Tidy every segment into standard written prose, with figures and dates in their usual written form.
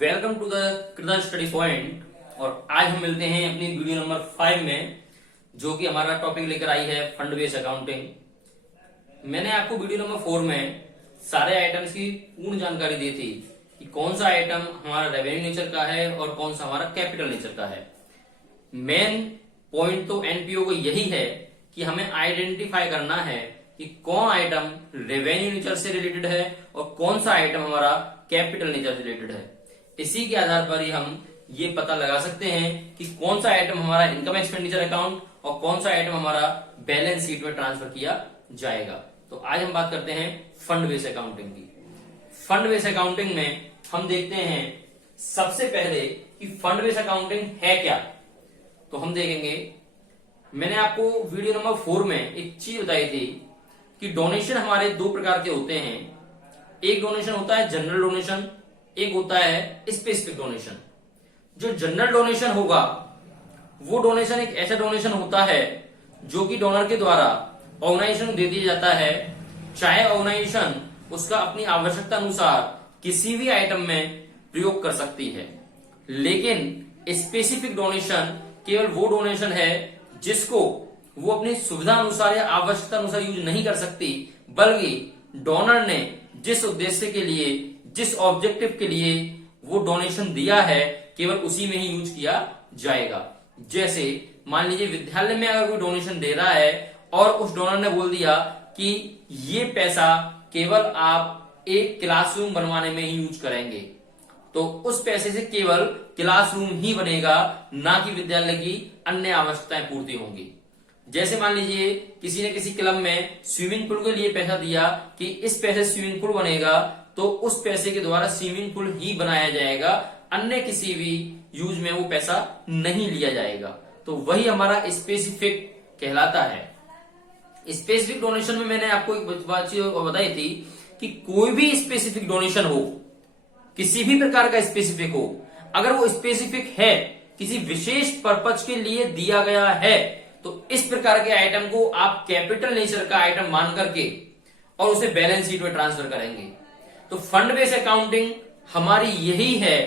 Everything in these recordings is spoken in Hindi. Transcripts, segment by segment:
Welcome to the Krishna study point. और आज हम मिलते हैं अपनी वीडियो नंबर 5 में, जो कि हमारा टॉपिक लेकर आई है फंड बेस्ड अकाउंटिंग। मैंने आपको वीडियो नंबर 4 में सारे आइटम्स की पूर्ण जानकारी दी थी कि कौन सा आइटम हमारा रेवेन्यू नेचर का है और कौन सा हमारा कैपिटल नेचर का है। मेन पॉइंट तो एनपीओ को यही है कि हमें आइडेंटिफाई करना है कि कौन आइटम रेवेन्यू नेचर से रिलेटेड है और कौन सा आइटम हमारा कैपिटल नेचर से रिलेटेड है। इसी के आधार पर ही हम ये पता लगा सकते हैं कि कौन सा आइटम हमारा इनकम एक्सपेंडिचर अकाउंट और कौन सा आइटम हमारा बैलेंस शीट में ट्रांसफर किया जाएगा। तो आज हम बात करते हैं फंड बेस्ड अकाउंटिंग की। फंड बेस्ड अकाउंटिंग में हम देखते हैं सबसे पहले कि फंड बेस्ड अकाउंटिंग है क्या। तो हम देखेंगे, मैंने आपको वीडियो नंबर 4 में एक चीज बताई थी कि डोनेशन हमारे दो प्रकार के होते हैं। एक डोनेशन होता है जनरल डोनेशन, एक होता है स्पेसिफिक डोनेशन। जो जनरल डोनेशन होगा वो डोनेशन एक ऐसा डोनेशन होता है जो कि डोनर के द्वारा ऑर्गेनाइजेशन को दे दिया जाता है, चाहे ऑर्गेनाइजेशन उसका अपनी आवश्यकता अनुसार किसी भी आइटम में प्रयोग कर सकती है। लेकिन स्पेसिफिक डोनेशन केवल वो डोनेशन है जिसको वो अपनी सुविधा अनुसार या आवश्यकता अनुसार यूज नहीं कर सकती, बल्कि डोनर ने जिस उद्देश्य के लिए, जिस ऑब्जेक्टिव के लिए वो डोनेशन दिया है, केवल उसी में ही यूज किया जाएगा। जैसे मान लीजिए विद्यालय में अगर कोई डोनेशन दे रहा है और उस डोनर ने बोल दिया कि ये पैसा केवल आप एक क्लासरूम बनवाने में ही यूज करेंगे, तो उस पैसे से केवल क्लासरूम ही बनेगा, ना कि विद्यालय की अन्य आवश्यकताएं पूर्ति होंगी। जैसे मान लीजिए किसी ने किसी क्लब में स्विमिंग पूल के लिए पैसा दिया कि इस पैसे स्विमिंग पूल बनेगा, तो उस पैसे के द्वारा स्विमिंग पूल ही बनाया जाएगा, अन्य किसी भी यूज में वो पैसा नहीं लिया जाएगा। तो वही हमारा स्पेसिफिक कहलाता है। स्पेसिफिक डोनेशन में मैंने आपको एक बात बताई थी कि कोई भी स्पेसिफिक डोनेशन हो, किसी भी प्रकार का स्पेसिफिक हो, अगर वो स्पेसिफिक है, किसी विशेष पर्पज के लिए दिया गया है, तो इस प्रकार के आइटम को आप कैपिटल नेचर का आइटम मान करके और उसे बैलेंस शीट में ट्रांसफर करेंगे। तो फंड बेस्ड अकाउंटिंग हमारी यही है,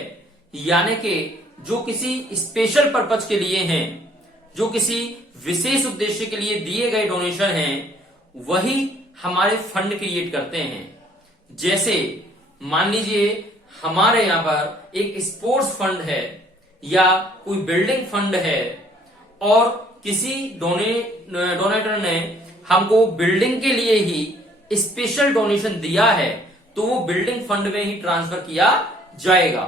यानी कि जो किसी स्पेशल पर्पज के लिए हैं, जो किसी विशेष उद्देश्य के लिए दिए गए डोनेशन हैं, वही हमारे फंड क्रिएट करते हैं। जैसे मान लीजिए हमारे यहां पर एक स्पोर्ट्स फंड है या कोई बिल्डिंग फंड है और किसी डोनेटर ने हमको बिल्डिंग के लिए ही स्पेशल डोनेशन दिया है, तो वो बिल्डिंग फंड में ही ट्रांसफर किया जाएगा।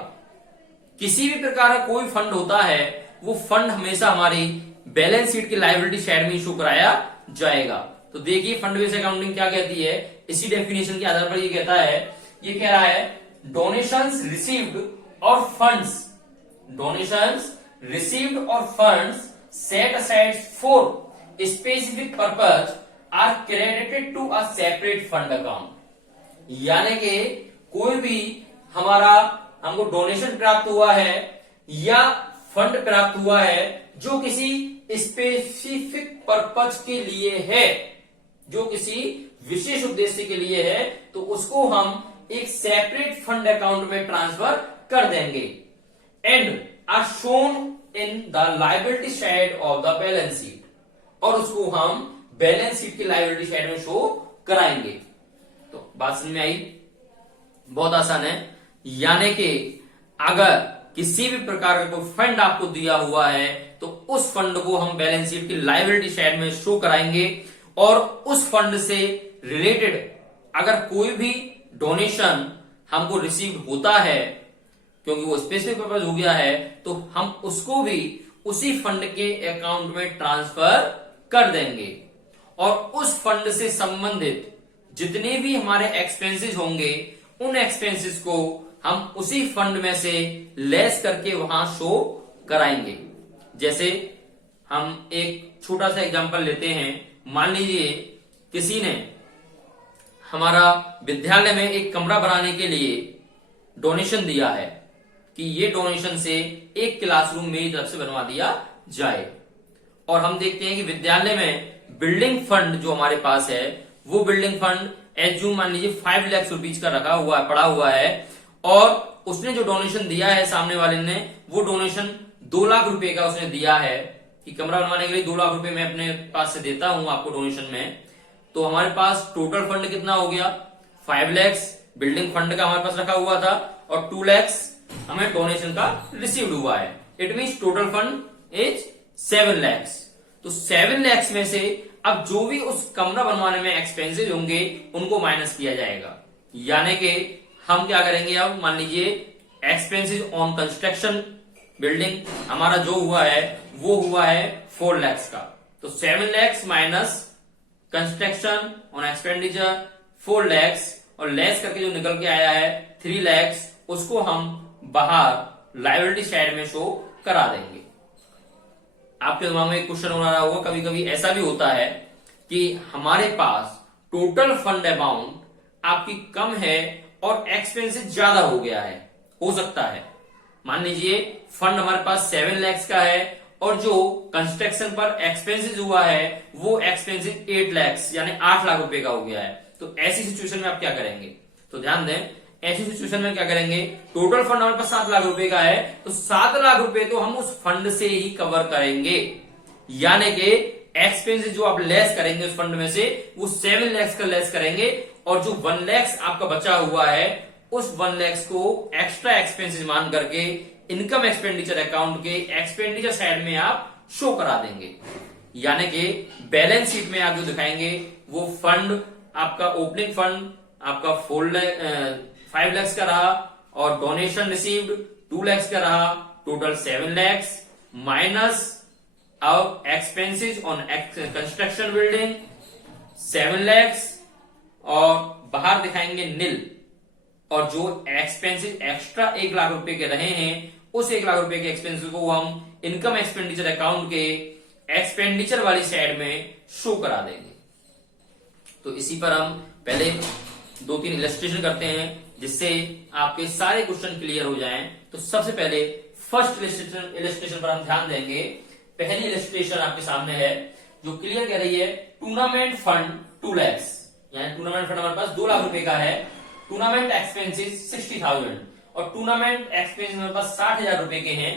किसी भी प्रकार का कोई फंड होता है, वो फंड हमेशा हमारी बैलेंस शीट की लायबिलिटी साइड में शो कराया जाएगा। तो देखिए फंड बेस्ड अकाउंटिंग क्या कहती है, इसी डेफिनेशन के आधार पर ये कहता है, ये कह रहा है डोनेशंस रिसीव्ड और फंड्स, डोनेशंस रिसीव्ड और funds set aside for specific purpose are credited to a separate fund account। यानी कि कोई भी हमको डोनेशन प्राप्त हुआ है या फंड प्राप्त हुआ है जो किसी स्पेसिफिक पर्पज के लिए है, जो किसी विशेष उद्देश्य के लिए है, तो उसको हम एक सेपरेट फंड अकाउंट में ट्रांसफर कर देंगे and are shown in the liability side of the balance sheet, और उसको हम बैलेंस शीट की लायबिलिटी साइड में शो कराएंगे। तो बात समझ में आई? बहुत आसान है। यानी कि अगर किसी भी प्रकार का कोई फंड आपको दिया हुआ है, तो उस फंड को हम बैलेंस शीट की लायबिलिटी साइड में शो कराएंगे, और उस फंड से रिलेटेड अगर कोई भी डोनेशन हमको रिसीव होता है, क्योंकि वो स्पेसिफिक पर्पज हो गया है, तो हम उसको भी उसी फंड के अकाउंट में ट्रांसफर कर देंगे, और उस फंड से संबंधित जितने भी हमारे एक्सपेंसेस होंगे, उन एक्सपेंसेस को हम उसी फंड में से लेस करके वहां शो कराएंगे। जैसे हम एक छोटा सा एग्जांपल लेते हैं। मान लीजिए किसी ने हमारा विद्यालय में एक कमरा बनाने के लिए डोनेशन दिया है कि ये डोनेशन से एक क्लासरूम मेरी तरफ से बनवा दिया जाए, और हम देखते हैं कि विद्यालय में बिल्डिंग फंड जो हमारे पास है, वो बिल्डिंग फंड एज्यूम मान लीजिए 5 लाख रुपीज का रखा हुआ पड़ा हुआ है, और उसने जो डोनेशन दिया है सामने वाले ने, वो डोनेशन 2 लाख रुपए का उसने दिया है कि कमरा बनवाने के लिए 2 लाख रुपए मैं अपने पास से देता हूं आपको डोनेशन में। तो हमारे पास टोटल फंड कितना हो गया, 5 lakhs बिल्डिंग फंड का हमारे पास रखा हुआ था और 2 lakhs हमें डोनेशन का रिसीव्ड हुआ है। It means total fund is 7 lakhs। तो 7 lakhs में से अब जो भी उस कमरा बनवाने में एक्सपेंसेस होंगे उनको माइनस किया जाएगा। यानी कि हम क्या करेंगे, अब मान लीजिए एक्सपेंसेस ऑन कंस्ट्रक्शन बिल्डिंग हमारा जो हुआ है वो हुआ है 4 lakhs का। तो 7 lakhs minus construction on expenditure 4 lakhs और लेस करके जो निकल के आया है 3 lakhs, उसको हम बाहर लायबिलिटी साइड में शो करा देंगे। आपके दिमाग में एक क्वेश्चन हो रहा होगा, कभी कभी ऐसा भी होता है कि हमारे पास टोटल फंड अमाउंट आपकी कम है और एक्सपेंसेस ज्यादा हो गया है। हो सकता है मान लीजिए फंड हमारे पास 7 lakhs का है और जो कंस्ट्रक्शन पर एक्सपेंसेस हुआ है वो एक्सपेंसेस 8 lakhs यानी 8 लाख रुपए का हो गया है। तो ऐसी सिचुएशन में आप क्या करेंगे, तो ध्यान दें, ऐसी सिचुएशन में क्या करेंगे, टोटल फंड हमारे पास 7 लाख रुपए का है तो 7 लाख रुपए तो हम उस फंड से ही कवर करेंगे। यानी कि एक्सपेंसेस जो आप लेस करेंगे उस फंड में से वो 7 lakhs का लेस करेंगे और जो 1 lakhs आपका बचा हुआ है उस 1 lakhs को एक्स्ट्रा एक्सपेंसेस मान करके इनकम एक्सपेंडिचर अकाउंट के एक्सपेंडिचर साइड में आप शो करा देंगे। यानी कि बैलेंस शीट में आप जो दिखाएंगे वो फंड आपका ओपनिंग फंड आपका 5 lakhs का रहा और डोनेशन रिसीव्ड 2 lakhs का रहा, टोटल 7 lakhs माइनस अब expenses on construction building 7 lakhs और बाहर दिखाएंगे नील, और जो एक्सपेंसेस एक्स्ट्रा 1 लाख रुपए के रहे हैं उस 1 लाख रुपए के एक्सपेंसेस को हम इनकम एक्सपेंडिचर अकाउंट के एक्सपेंडिचर वाली साइड में शो करा देंगे। तो इसी पर हम पहले 2-3 इलस्ट्रेशन करते हैं जिससे आपके सारे क्वेश्चन क्लियर हो जाएं। तो सबसे पहले फर्स्ट इलस्ट्रेशन पर हम ध्यान देंगे। पहली इलस्ट्रेशन आपके सामने है जो क्लियर कह रही है टूर्नामेंट फंड 2 lakhs, यानी टूर्नामेंट फंड हमारे पास 2 लाख रुपए का है, टूर्नामेंट एक्सपेंसेस 60,000 और टूर्नामेंट एक्सपेंसेस हमारे पास 60,000 रुपए के हैं,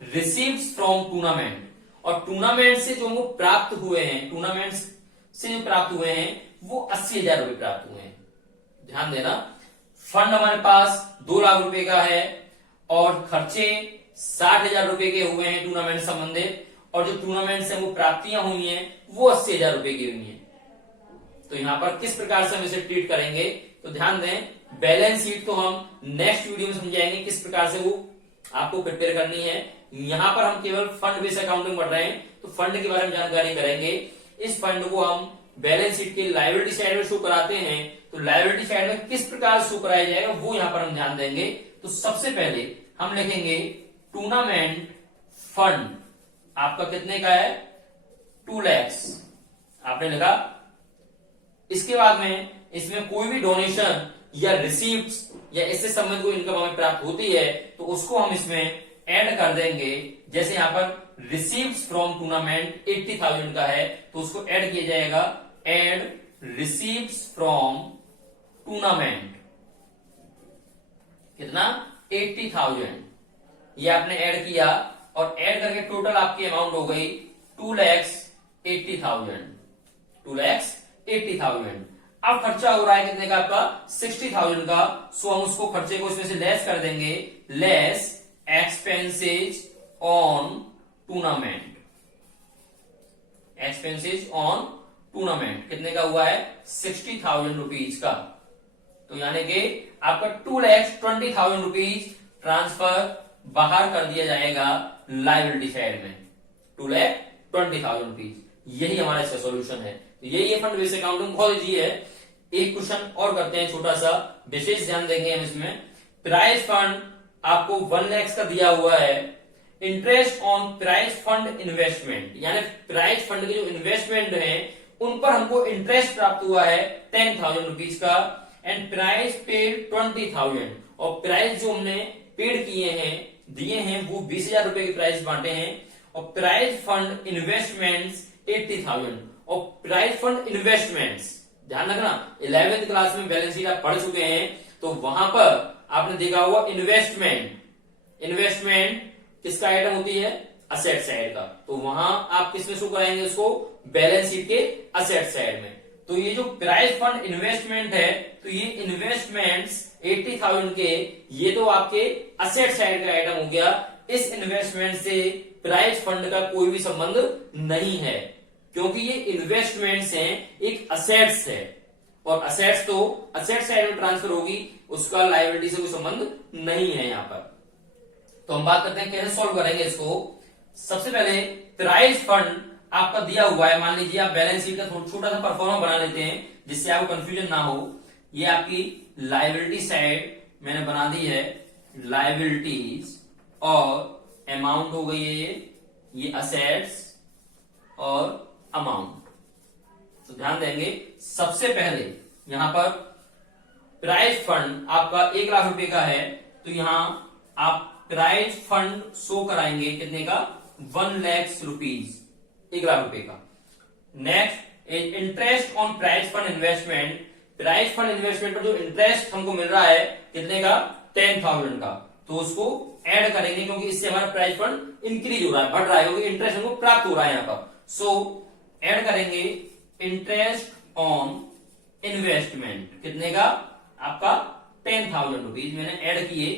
रिसीव्स फ्रॉम टूर्नामेंट और टूर्नामेंट से जो हमको प्राप्त हुए हैं, टूर्नामेंट से जो प्राप्त हुए हैं वो 80,000 रुपए प्राप्त हुए हैं। ध्यान देना, फंड हमारे पास 2 लाख रुपए का है और खर्चे 60,000 रुपए के हुए हैं टूर्नामेंट संबंधित, और जो टूर्नामेंट से वो प्राप्तियां हुई हैं वो 80,000 रुपए की हुई हैं। तो यहां पर किस प्रकार से हम इसे ट्रीट करेंगे, तो ध्यान दें, बैलेंस शीट तो हम नेक्स्ट वीडियो में समझाएंगे किस प्रकार से वो आपको प्रिपेयर करनी है। यहां पर हम केवल फंड बेस्ड अकाउंटिंग पढ़ रहे हैं तो फंड के बारे में जानकारी करेंगे। इस फंड को हम बैलेंस शीट के लायबिलिटी साइड में शो कराते हैं, तो लायबिलिटी साइड में किस प्रकार शो कराया जाएगा वो यहां पर हम ध्यान देंगे। तो सबसे पहले हम लिखेंगे टूर्नामेंट फंड आपका कितने का है, 2 lakhs आपने लिखा। इसके बाद में इसमें कोई भी डोनेशन या रिसीप्ट्स या इससे संबंधित कोई इनकम हमें प्राप्त होती है तो उसको हम इसमें ऐड कर देंगे। जैसे यहां पर रिसीव्स फ्रॉम टूर्नामेंट 80,000 का है तो उसको ऐड किया जाएगा, ऐड रिसीव्स फ्रॉम टूर्नामेंट कितना 80,000, ये आपने ऐड किया और ऐड करके टोटल आपकी अमाउंट हो गई 2,80,000, 2,80,000। अब खर्चा हो रहा है कितने का आपका 60,000 का, सो हम उसको खर्चे को इसमें से लेस कर देंगे, less expenses on tournament, expenses on tournament कितने का हुआ है 60,000 रुपीज का। तो यानी कि आपका 2,20,000 रुपीज ट्रांसफर बाहर कर दिया जाएगा लायबिलिटी साइड में, 2,20,000 रुपीज। यही हमारा इसका सॉल्यूशन है। तो ये फंड बेस्ड अकाउंटिंग बहुत इजी है। एक क्वेश्चन और करते हैं छोटा सा, विशेष ध्यान देंगे हम इसमें। प्राइज फंड आपको 1 lakhs का दिया हुआ है, interest on prize fund investment, यानी प्राइज फंड के जो इन्वेस्टमेंट है उन पर हमको इंटरेस्ट प्राप्त हुआ है 10,000 रुपीज का, एंड प्राइज पेड 20,000, और प्राइज जो हमने पेड किए हैं दिए हैं वो 20,000 रुपए के प्राइज बांटे हैं, और प्राइज फंड इन्वेस्टमेंट्स 80,000। और प्राइज फंड इन्वेस्टमेंट्स ध्यान रखना, 11th क्लास में बैलेंस शीट आप पढ़ चुके हैं तो वहां पर आपने देखा होगा इन्वेस्टमेंट। इन्वेस्टमेंट किसका आइटम होती है? असेट साइड का। तो वहां आप किसमें शो कराएंगे उसको? बैलेंस शीट के असेट साइड में। तो ये जो प्राइज फंड इन्वेस्टमेंट है, तो ये इन्वेस्टमेंट्स 80,000 के, ये तो आपके असेट साइड का आइटम हो गया। इस इन्वेस्टमेंट से प्राइज फंड का कोई भी संबंध नहीं है, क्योंकि ये इन्वेस्टमेंट्स हैं, एक असेट्स है, और असेट्स तो असेट साइड में ट्रांसफर होगी, उसका लायबिलिटी से कोई संबंध नहीं है यहां पर। तो हम बात करते हैं कैसे सॉल्व करेंगे इसको। सबसे पहले प्राइज फंड आपका दिया हुआ है, मान लीजिए आप बैलेंस शीट का छोटा सा परफॉर्मा बना लेते हैं जिससे आपको कंफ्यूजन ना हो। ये आपकी लायबिलिटी साइड मैंने बना दी है, लायबिलिटीज, और अमाउंट हो गई है ये असेट्स और अमाउंट। तो ध्यान देंगे, सबसे पहले यहां पर प्राइज फंड आपका 1 लाख रुपए का है, तो यहां आप प्राइज फंड शो कराएंगे कितने का? 1 लाख रुपीज, 1 लाख रुपए का। Next is interest on prize fund investment. Prize fund investment पर जो इंटरेस्ट हमको मिल रहा है कितने का? 10,000 का। तो उसको ऐड करेंगे, क्योंकि इससे हमारा प्राइज फंड इंक्रीज हो रहा है, बढ़ रहा है, क्योंकि इंटरेस्ट हमको प्राप्त हो रहा है यहां पर। सो ऐड करेंगे इंटरेस्ट ऑन इन्वेस्टमेंट, कितने का? आपका 10,000 रुपीज मैंने ऐड किए।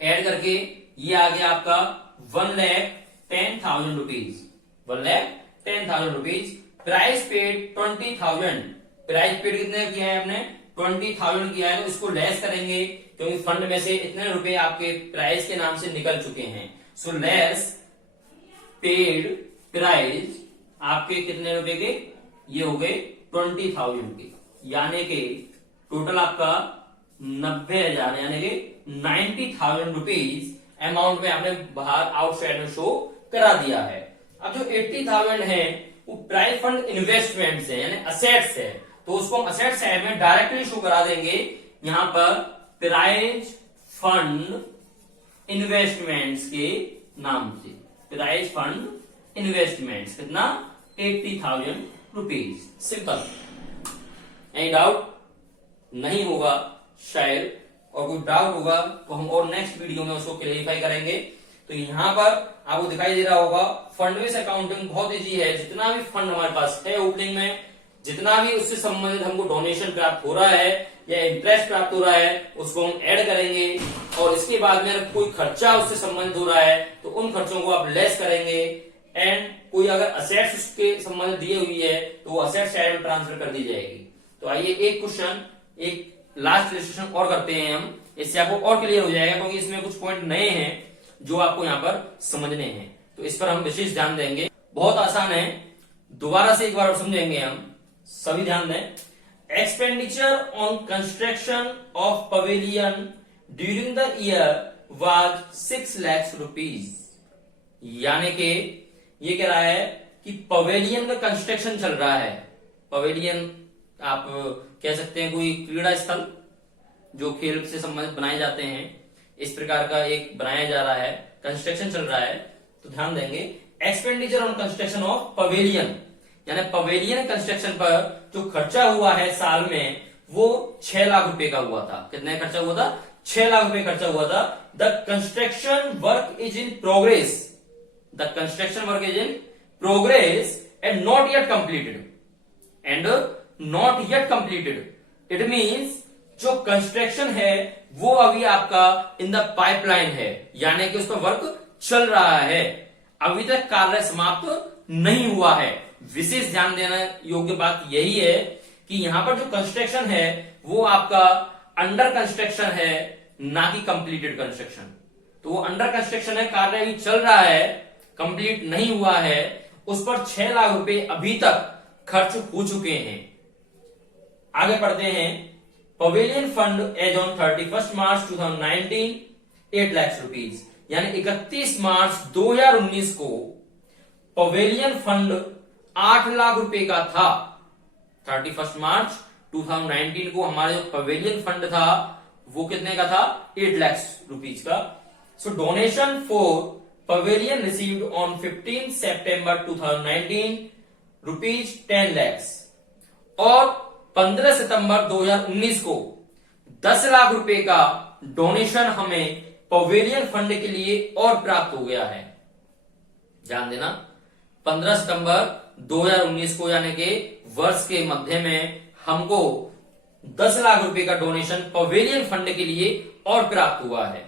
ऐड करके ये आ गया आपका 1,10,000 rupees, 1,10,000 rupees. Price paid 20,000, price paid कितने किया है आपने? 20,000 किया है, तो इसको लेस करेंगे, क्योंकि फंड में से इतने रुपए आपके प्राइस के नाम से निकल चुके हैं। सो लेस पेड प्राइस आपके कितने रुपए के? ये हो गए 20,000 के, यानी कि टोटल आपका 90,000, यानी कि 90,000 रुपीज अमाउंट में आपने बाहर आउटसाइड में शो करा दिया है। अब जो 80,000 है वो प्राइज फंड इन्वेस्टमेंट है, यानी असेट्स है, तो उसको हम असेट साइड में डायरेक्टली शो करा देंगे यहां पर प्राइज फंड इन्वेस्टमेंट्स के नाम से। प्राइज फंड इन्वेस्टमेंट्स कितना? 80,000 रुपीज। सिंपल। Any doubt? नहीं होगा शायद, और कोई डाउट होगा तो हम और नेक्स्ट वीडियो में उसको क्लेरिफाई करेंगे। तो यहां पर आपको दिखाई दे रहा होगा फंड बेस्ड अकाउंटिंग बहुत इजी है। जितना भी फंड हमारे पास है ओपनिंग में, जितना भी उससे संबंधित हमको डोनेशन प्राप्त हो रहा है या इंटरेस्ट प्राप्त हो रहा है, उसको हम ऐड करेंगे, और इसके बाद में कोई खर्चा उससे संबंधित हो रहा है तो उन खर्चों को आप लेस करेंगे, एंड कोई अगर असेट्स उसके संबंधित दी हुई है तो वो असेट साइड में ट्रांसफर कर दी जाएगी। तो आइए एक क्वेश्चन, एक लास्ट इलस्ट्रेशन और करते हैं हम, इससे आपको और क्लियर हो जाएगा, क्योंकि इसमें कुछ पॉइंट नए हैं जो आपको यहाँ पर समझने हैं, तो इस पर हम विशेष ध्यान देंगे। बहुत आसान है, दोबारा से एक बार और समझेंगे हम, सभी ध्यान दें। Expenditure on construction of pavilion during the year was 6 lakh rupees, यानी कि ये कह रहा है कि पवेलियन का कंस्ट्रक्शन चल रहा है। पवेलियन आप कह सकते हैं कोई क्रीड़ा स्थल जो खेल से संबंधित बनाए जाते हैं, इस प्रकार का एक बनाया जा रहा है, कंस्ट्रक्शन चल रहा है। तो ध्यान देंगे, expenditure on construction of pavilion, यानी पवेलियन कंस्ट्रक्शन पर जो खर्चा हुआ है साल में वो 6 लाख रुपए का हुआ था। कितना खर्चा हुआ था? 6 लाख रुपए खर्चा हुआ था। The construction work is in progress, the construction work is in progress and not yet completed, and not yet completed it means जो कंस्ट्रक्शन है वो अभी आपका इन द पाइपलाइन है, यानी कि उस पर वर्क चल रहा है, अभी तक कार्य समाप्त नहीं हुआ है। विशेष ध्यान देना योग्य बात यही है कि यहां पर जो कंस्ट्रक्शन है वो आपका अंडर कंस्ट्रक्शन है, ना कि कंप्लीटेड कंस्ट्रक्शन। तो वो अंडर कंस्ट्रक्शन है, कार्य अभी चल रहा है, कंप्लीट नहीं हुआ है, उस पर 6 लाख रुपए अभी तक खर्च हो चुके हैं। आगे पढ़ते हैं। Pavilion fund as on 31 March 2019 8 lakh rupees, यानी 31 मार्च 2019 को पवेलियन फंड 8 लाख रुपए का था। 31 मार्च 2019 को हमारा जो पवेलियन फंड था वो कितने का था? 8 लाख रुपीज का। So donation for pavilion received on 15 September 2019 rupees 10 lakh, और 15 सितंबर 2019 को 10 लाख रुपए का डोनेशन हमें पवेलियन फंड के लिए और प्राप्त हो गया है। ध्यान देना, 15 सितंबर 2019 को यानी कि वर्ष के मध्य में हमको 10 लाख रुपए का डोनेशन पवेलियन फंड के लिए और प्राप्त हुआ है।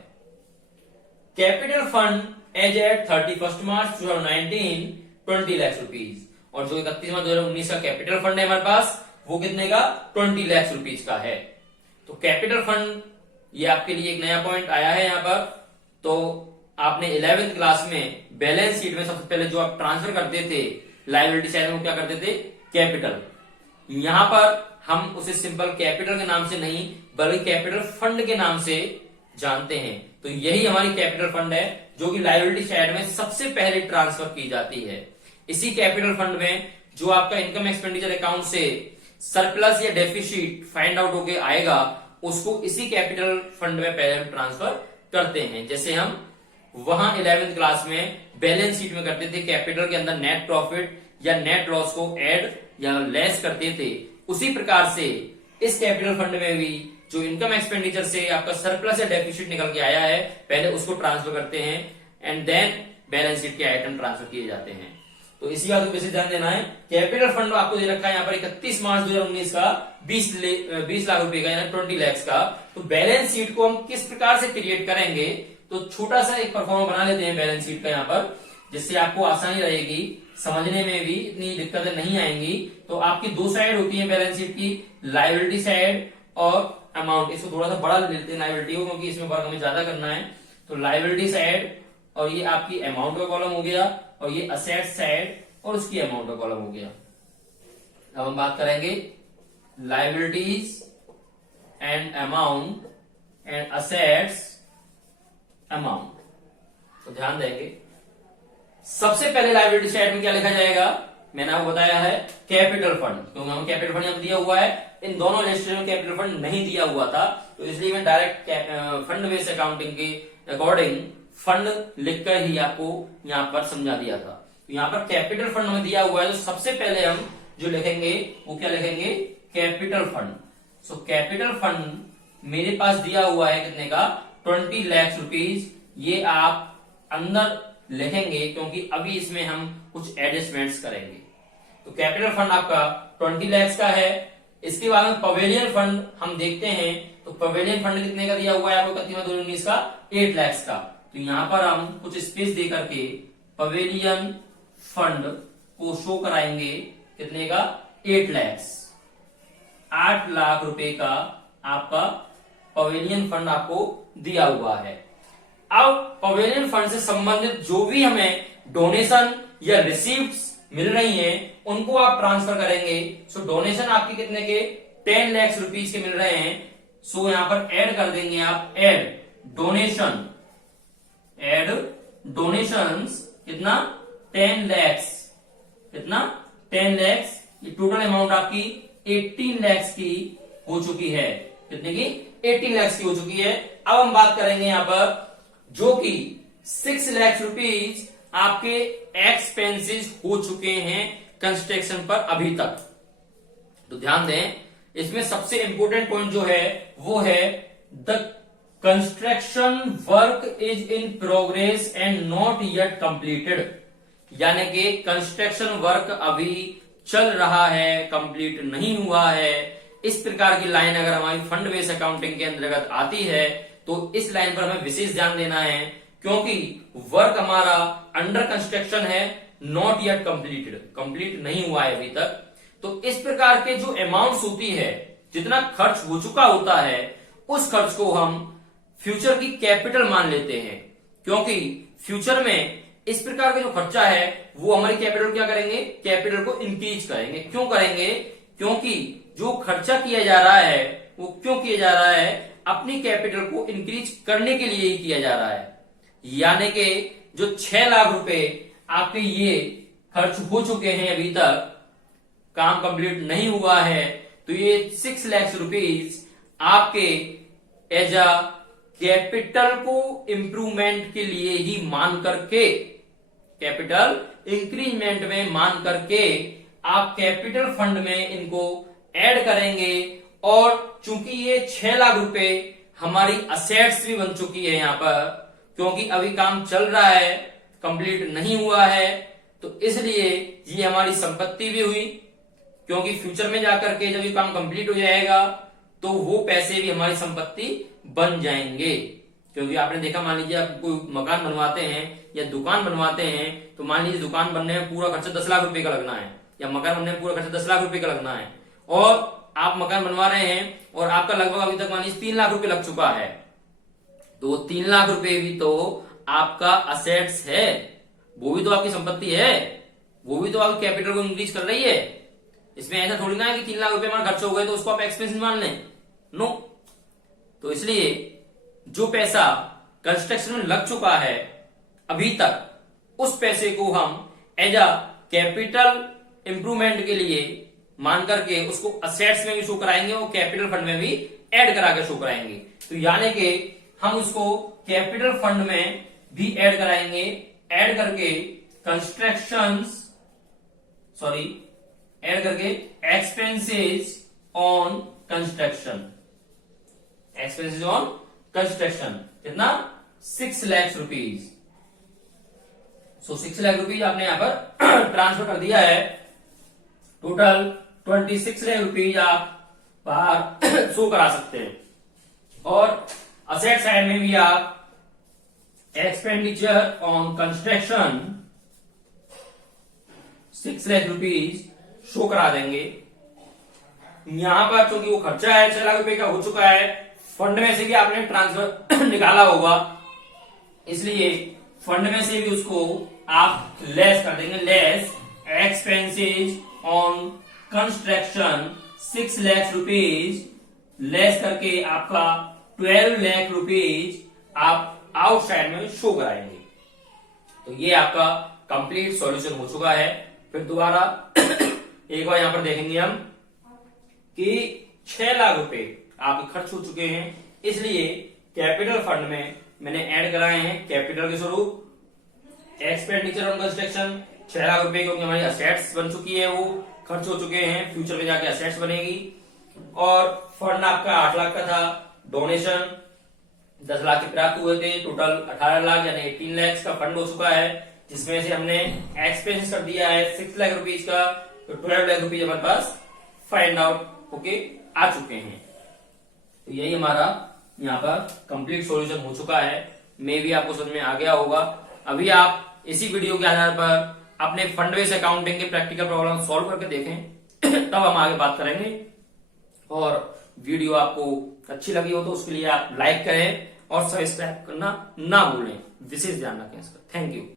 Capital fund as eight 31 March 2019 20 lakh rupees, और जो 31 मार्च 2019 का कैपिटल फंड है हमारे पास वो कितने का 20 लाख रुपीज का है। तो कैपिटल फंड ये आपके लिए एक नया पॉइंट आया है यहाँ पर। तो आपने 11th क्लास में बैलेंस शीट में सबसे पहले जो आप ट्रांसफर करते थे लायबिलिटी साइड में, क्या करते थे कैपिटल। यहां पर हम उसे सिंपल कैपिटल के नाम से नहीं बल्कि कैपिटल फंड के नाम से जानते हैं। तो यही हमारी कैपिटल फंड है जो कि लायबिलिटी साइड में सबसे पहले ट्रांसफर की जाती है। इसी कैपिटल फंड में जो आपका इनकम एक्सपेंडिचर अकाउंट से सरप्लस या डेफिसिट फाइंड आउट होके आएगा उसको इसी कैपिटल फंड में पहले ट्रांसफर करते हैं। जैसे हम वहां 11th क्लास में बैलेंस शीट में करते थे, कैपिटल के अंदर नेट प्रॉफिट या नेट लॉस को ऐड या लेस करते थे, उसी प्रकार से इस कैपिटल फंड में भी जो इनकम एक्सपेंडिचर से आपका सरप्लस या डेफिसिट निकल के आया है पहले उसको ट्रांसफर करते हैं एंड देन बैलेंस शीट के आइटम ट्रांसफर किए जाते हैं। तो इसी बात को वैसे ध्यान देना है। कैपिटल फंड आपको दे रखा है यहाँ पर 31 मार्च 2019 का 20 लाख रुपए का यानी 20 लाख का। तो बैलेंस शीट को हम किस प्रकार से क्रिएट करेंगे, तो छोटा सा एक परफॉर्मा बना लेते हैं बैलेंस शीट का यहाँ पर, जिससे आपको आसानी रहेगी, समझने में भी इतनी दिक्कतें नहीं आएंगी। तो आपकी दो साइड होती है बैलेंस शीट की, लायबिलिटी साइड और अमाउंट। इसको थोड़ा सा बड़ा लेते हैं लायबिलिटी को क्योंकि इसमें वर्क हमें ज्यादा करना है। तो लायबिलिटी साइड और ये आपकी अमाउंट का कॉलम हो गया और ये असेट साइड और उसकी अमाउंट का कॉलम हो गया। अब हम बात करेंगे liabilities and amount and assets amount. तो ध्यान देंगे, सबसे पहले लायबिलिटी साइड में क्या लिखा जाएगा, मैंने आपको बताया है कैपिटल फंड, क्योंकि हम कैपिटल फंड यहाँ दिया हुआ है। इन दोनों रजिस्टर में कैपिटल फंड नहीं दिया हुआ था, तो इसलिए मैं डायरेक्ट फंड बेस्ड अकाउंटिंग के अकॉर्डिंग फंड लिखकर ही आपको यहाँ पर समझा दिया था। तो यहाँ पर कैपिटल फंड में दिया हुआ है, तो सबसे पहले हम जो लिखेंगे वो क्या लिखेंगे, capital fund. So capital fund मेरे पास दिया हुआ है कितने का, 20 लाख रुपीज। ये आप अंदर लिखेंगे क्योंकि अभी इसमें हम कुछ एडजस्टमेंट्स करेंगे। तो कैपिटल फंड आपका 20 लाख का है। इसके बाद में पवेलियन फंड हम देखते हैं, तो पवेलियन फंड कितने का दिया हुआ है आपको 31/2019 का 8 लाख का। तो यहां पर हम कुछ स्पेस दे करके पवेलियन फंड को शो कराएंगे कितने का, 8 लाख, 8 लाख रुपए का आपका पवेलियन फंड आपको दिया हुआ है। अब पवेलियन फंड से संबंधित जो भी हमें डोनेशन या रिसीव्ट्स मिल रही हैं उनको आप ट्रांसफर करेंगे। सो डोनेशन आपके कितने के, 10 लाख रुपीज के मिल रहे हैं। सो यहां पर ऐड कर देंगे आप, ऐड डोनेशन, ऐड डोनेशंस कितना, 10 लाख, कितना 10 लाख। ये टोटल अमाउंट आपकी 18 लाख की हो चुकी है। कितने की, 18 लाख की हो चुकी है। अब हम बात करेंगे यहां पर जो कि 6 लाख रुपीज आपके एक्सपेंसेस हो चुके हैं कंस्ट्रक्शन पर अभी तक। तो ध्यान दें, इसमें सबसे इंपॉर्टेंट पॉइंट जो है वो है the construction work is in progress and not yet completed, यानी कि कंस्ट्रक्शन वर्क अभी चल रहा है, कंप्लीट नहीं हुआ है। इस प्रकार की लाइन अगर हमारी फंड बेस्ड अकाउंटिंग के अंतर्गत आती है तो इस लाइन पर हमें विशेष ध्यान देना है, क्योंकि वर्क हमारा अंडर कंस्ट्रक्शन है, नॉट येट कंप्लीटेड, कंप्लीट नहीं हुआ है अभी तक। तो इस प्रकार के जो अमाउंट्स होती है, जितना खर्च हो चुका होता है, उस खर्च को हम फ्यूचर की कैपिटल मान लेते हैं, क्योंकि फ्यूचर में इस प्रकार का जो खर्चा है वो हमारी कैपिटल क्या करेंगे, कैपिटल को इंक्रीज करेंगे। क्यों करेंगे, क्योंकि जो खर्चा किया जा रहा है वो क्यों किया जा रहा है, अपनी कैपिटल को इंक्रीज करने के लिए ही किया जा रहा है। यानी कि जो 6 लाख रुपए आपके ये खर्च हो चुके हैं, अभी तक काम कंप्लीट नहीं हुआ है, तो ये 6 लाख रुपीज आपके एज अ कैपिटल को इंप्रूवमेंट के लिए ही मान करके, कैपिटल इंक्रीजमेंट में मान करके आप कैपिटल फंड में इनको ऐड करेंगे और चूंकि ये 6 लाख रुपए हमारी असेट्स भी बन चुकी है यहाँ पर, क्योंकि अभी काम चल रहा है, कंप्लीट नहीं हुआ है, तो इसलिए ये हमारी संपत्ति भी हुई, क्योंकि फ्यूचर में जाकर के जब ये काम कंप्लीट हो जाएगा तो वो पैसे भी हमारी संपत्ति बन जाएंगे। क्योंकि आपने देखा, मान लीजिए आप कोई मकान बनवाते हैं या दुकान बनवाते हैं, तो मान लीजिए दुकान बनने में पूरा खर्चा 10 लाख रुपए का लगना है, या मकान बनने में पूरा खर्चा 10 लाख रुपए का लगना है, और आप मकान बनवा रहे हैं और आपका लगभग अभी तक मान लीजिए 3 लाख रुपए लग चुका है, तो 3 लाख रुपए भी तो आपका असेट्स है, वो भी तो आपकी संपत्ति है, वो भी तो आपके कैपिटल को इंक्रीज कर रही है। इसमें ऐसा थोड़ी ना है कि 3 लाख रुपए हमारा खर्च हो गए तो उसको आप एक्सपेंस मान लें, नो। तो इसलिए जो पैसा कंस्ट्रक्शन में लग चुका है अभी तक, उस पैसे को हम एज अ कैपिटल इंप्रूवमेंट के लिए मान करके उसको असेट्स में भी शो कराएंगे और कैपिटल फंड में भी ऐड करा के शो कराएंगे। तो यानी कि हम उसको कैपिटल फंड में भी ऐड कराएंगे, ऐड करके ऐड करके expenses on construction, expenses on construction कितना 6 लाख रुपीज। 6 लाख रुपीज आपने यहां पर ट्रांसफर कर दिया है, टोटल 26 लाख रुपीज आप बाहर शो करा सकते हैं। और असेट साइड में भी आप expenditure on construction 6 lakh rupees show करा देंगे। यहां पर चूंकि वो खर्चा है 6 लाख रुपए का हो चुका है, फंड में से भी आपने ट्रांसफर निकाला होगा, इसलिए फंड में से भी उसको आप लेस कर देंगे, less expenses on construction 6 lakh rupees, less करके आपका 12 लाख रुपीज आप आउटसाइड में शो कराएंगे। तो ये आपका कंप्लीट सॉल्यूशन हो चुका है। फिर दोबारा एक बार यहां पर देखेंगे हम कि 6 लाख रुपए आपके खर्च हो चुके हैं, इसलिए कैपिटल फंड में मैंने ऐड कराए हैं कैपिटल के स्वरूप एक्सपेंडिचर ऑन कंस्ट्रक्शन 6 लाख रुपए, क्योंकि हमारी असेट्स बन चुकी है, वो खर्च हो चुके हैं, फ्यूचर में जाके असेट्स बनेगी। और फंड आपका 8 लाख का था, डोनेशन 10 लाख के प्राप्त हुए थे, टोटल 18 लाख यानी 18 लाख का फंड हो चुका है, जिसमें से हमने एक्सपेंस कर दिया है 6 लाख रुपीज का, तो 12 लाख रुपीज हमारे पास फाइंड आउट होके आ चुके हैं। तो यही हमारा यहाँ पर कंप्लीट सॉल्यूशन हो चुका है। मे भी आपको समझ में आ गया होगा। अभी आप इसी वीडियो के आधार पर अपने फंड बेस्ड अकाउंटिंग के प्रैक्टिकल प्रॉब्लम सॉल्व करके देखें तब हम आगे बात करेंगे। और वीडियो आपको अच्छी लगी हो तो उसके लिए आप लाइक करें और सब्सक्राइब करना ना भूलें, विशेष ध्यान रखें इसका। Thank you.